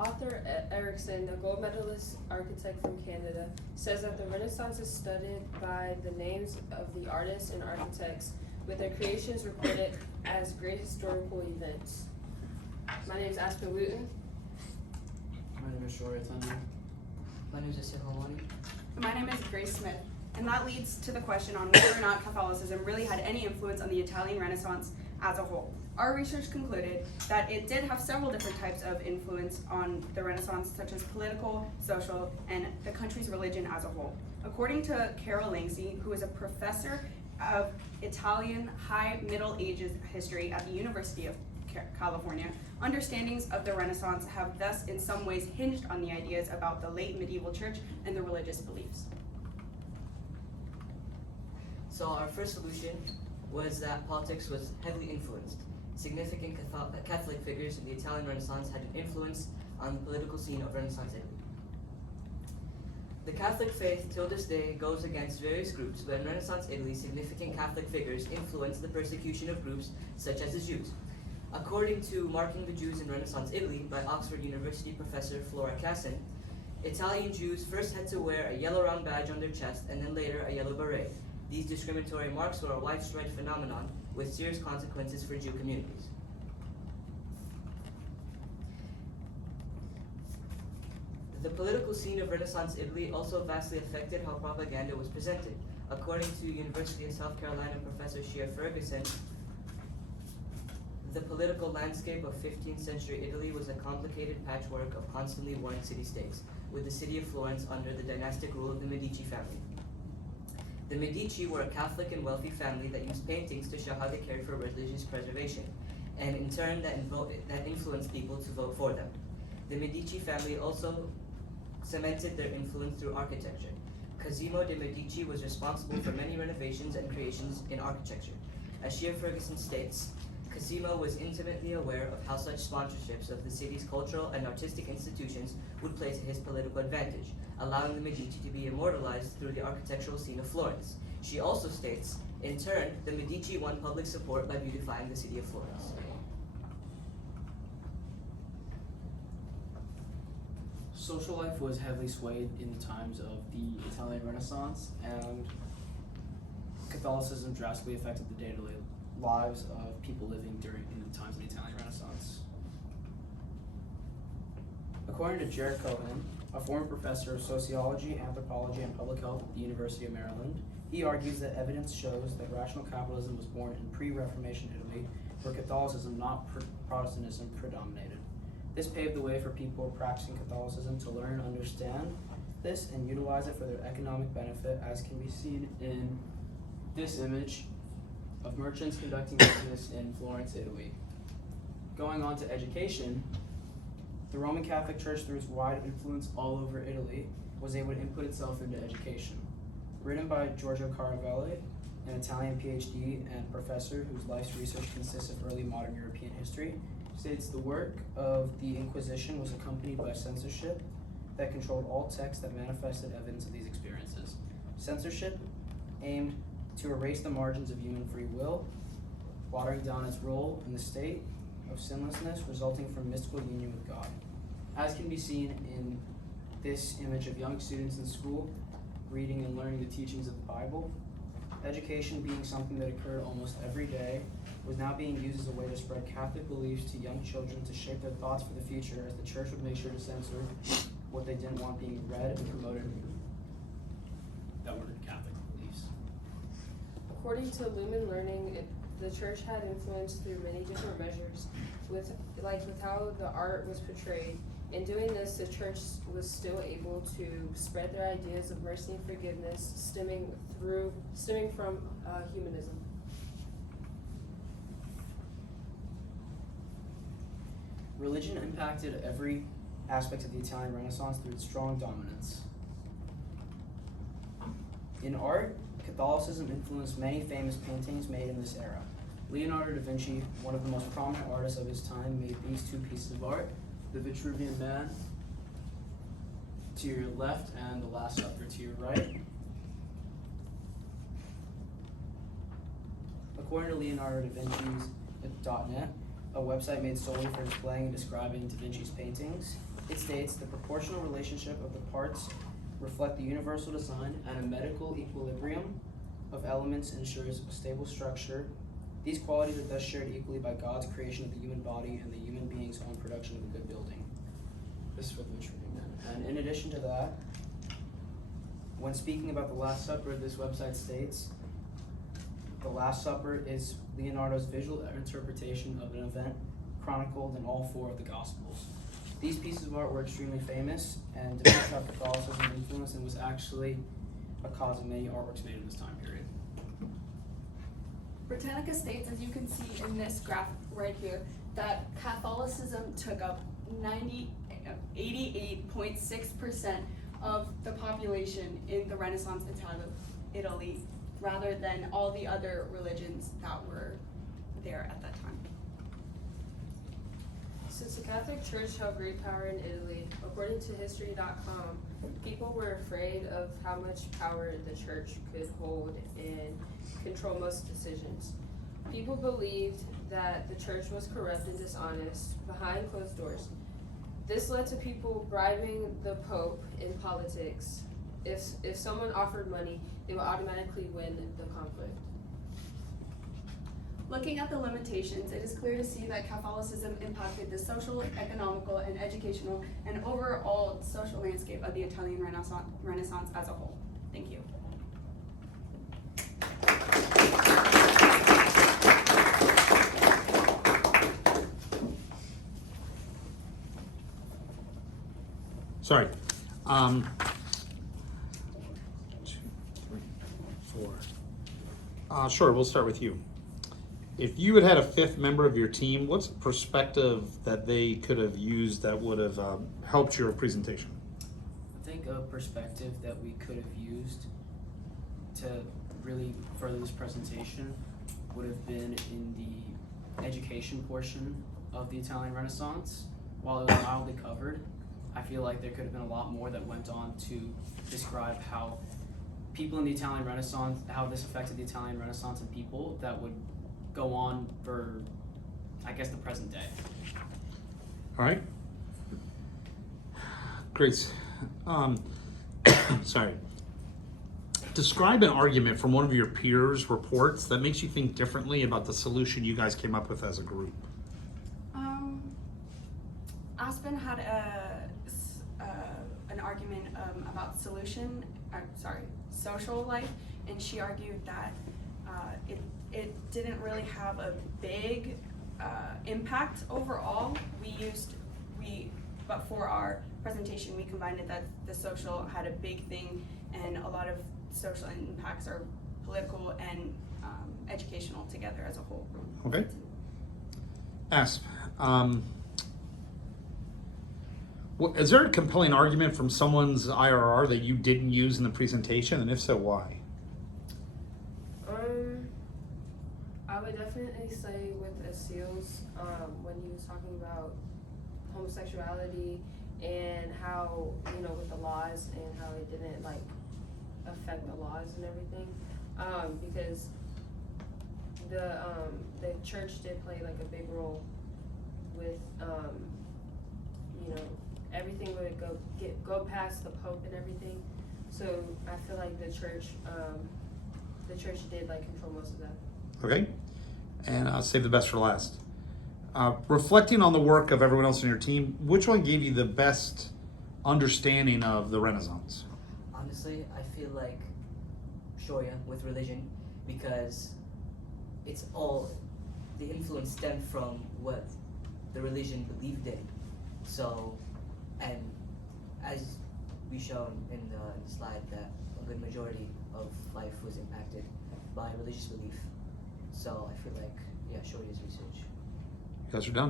Author Erickson, a gold medalist architect from Canada, says that the Renaissance is studied by the names of the artists and architects, with their creations recorded as great historical events. My name is Aspen Wooten. My name is Shoria Tundra. My name is Isir Halwani. My name is Grace Smith, and that leads to the question on whether or not Catholicism really had any influence on the Italian Renaissance as a whole. Our research concluded that it did have several different types of influence on the Renaissance, such as political, social, and the country's religion as a whole. According to Carol Langsey, who is a professor of Italian High Middle Ages history at the University of California, understandings of the Renaissance have thus in some ways hinged on the ideas about the late medieval church and the religious beliefs. So our first solution was that politics was heavily influenced. Significant Catholic figures in the Italian Renaissance had an influence on the political scene of Renaissance Italy. The Catholic faith till this day goes against various groups, but in Renaissance Italy, significant Catholic figures influenced the persecution of groups such as the Jews. According to Marking the Jews in Renaissance Italy by Oxford University professor Flora Casson, Italian Jews first had to wear a yellow round badge on their chest and then later a yellow beret. These discriminatory marks were a widespread phenomenon with serious consequences for Jew communities. The political scene of Renaissance Italy also vastly affected how propaganda was presented. According to University of South Carolina professor Shea Ferguson, the political landscape of 15th century Italy was a complicated patchwork of constantly warring city-states, with the city of Florence under the dynastic rule of the Medici family. The Medici were a Catholic and wealthy family that used paintings to show how they cared for religious preservation, and in turn that influenced people to vote for them. The Medici family also cemented their influence through architecture. Cosimo de' Medici was responsible for many renovations and creations in architecture. As Shea Ferguson states, Cosimo was intimately aware of how such sponsorships of the city's cultural and artistic institutions would play to his political advantage, allowing the Medici to be immortalized through the architectural scene of Florence. She also states, in turn, the Medici won public support by beautifying the city of Florence. Social life was heavily swayed in the times of the Italian Renaissance, and Catholicism drastically affected the day-to-day lives of people living in the times of the Italian Renaissance. According to Jared Cohen, a former professor of sociology, anthropology, and public health at the University of Maryland, he argues that evidence shows that rational capitalism was born in pre-Reformation Italy, where Catholicism, not Protestantism, predominated. This paved the way for people practicing Catholicism to learn and understand this and utilize it for their economic benefit, as can be seen in this image of merchants conducting business in Florence, Italy. Going on to education, the Roman Catholic Church, through its wide influence all over Italy, was able to input itself into education. Written by Giorgio Caravelli, an Italian PhD and professor whose life's research consists of early modern European history, states the work of the Inquisition was accompanied by censorship that controlled all texts that manifested evidence of these experiences. Censorship aimed to erase the margins of human free will, watering down its role in the state of sinlessness resulting from mystical union with God. As can be seen in this image of young students in school reading and learning the teachings of the Bible, education being something that occurred almost every day was now being used as a way to spread Catholic beliefs to young children to shape their thoughts for the future, as the church would make sure to censor what they didn't want being read and promoted that were Catholic beliefs. According to Lumen Learning, the church had influence through many different measures, with how the art was portrayed. In doing this, the church was still able to spread their ideas of mercy and forgiveness, stemming from humanism. Religion impacted every aspect of the Italian Renaissance through its strong dominance. In art, Catholicism influenced many famous paintings made in this era. Leonardo da Vinci, one of the most prominent artists of his time, made these two pieces of art: the Vitruvian Man to your left and the Last Supper to your right. According to Leonardo da Vinci's .net, a website made solely for displaying and describing Da Vinci's paintings. It states the proportional relationship of the parts reflect the universal design, and a medical equilibrium of elements ensures a stable structure. These qualities are thus shared equally by God's creation of the human body and the human being's own production of a good building. This is for the Vinci reading. And in addition to that, when speaking about the Last Supper, this website states, the Last Supper is Leonardo's visual interpretation of an event chronicled in all four of the Gospels. These pieces of art were extremely famous, and Da Vinci Catholicism influence and was actually a cause of many artworks made in this time period. Britannica states, as you can see in this graph right here, that Catholicism took up 88.6% of the population in the Renaissance Italy, rather than all the other religions that were there at that time. Since the Catholic Church held great power in Italy, according to History.com, people were afraid of how much power the church could hold and control most decisions. People believed that the church was corrupt and dishonest behind closed doors. This led to people bribing the Pope in politics. If someone offered money, they would automatically win the conflict. Looking at the limitations, it is clear to see that Catholicism impacted the social, economical, and educational and overall social landscape of the Italian Renaissance as a whole. Thank you. Sorry. 2, 3, 4. Sure, we'll start with you. If you had a fifth member of your team, what's a perspective that they could have used that would have helped your presentation? I think a perspective that we could have used to really further this presentation would have been in the education portion of the Italian Renaissance. While it was mildly covered, I feel like there could have been a lot more that went on to describe how people in the Italian Renaissance, how this affected the Italian Renaissance and people that would go on for, I guess, the present day. All right. Great. Sorry. Describe an argument from one of your peers' reports that makes you think differently about the solution you guys came up with as a group. Aspen had an argument about social life, and she argued that it didn't really have a big impact overall. But for our presentation, we combined it that the social had a big thing, and a lot of social impacts are political and educational together as a whole. Okay. Asp, is there a compelling argument from someone's IRR that you didn't use in the presentation, and if so, why? I would definitely say with Asil's, when he was talking about homosexuality and how, with the laws and how it didn't affect the laws and everything, because the church did play a big role with, everything would go past the Pope and everything. So I feel like the church did control most of that. Okay, and I'll save the best for last. Reflecting on the work of everyone else in your team, which one gave you the best understanding of the Renaissance? Honestly, I feel like Shoya with religion, because it's all, the influence stemmed from what the religion believed in. So, and as we shown in the slide, that a good majority of life was impacted by religious belief. So I feel like, yeah, Shoya's research. You guys are done.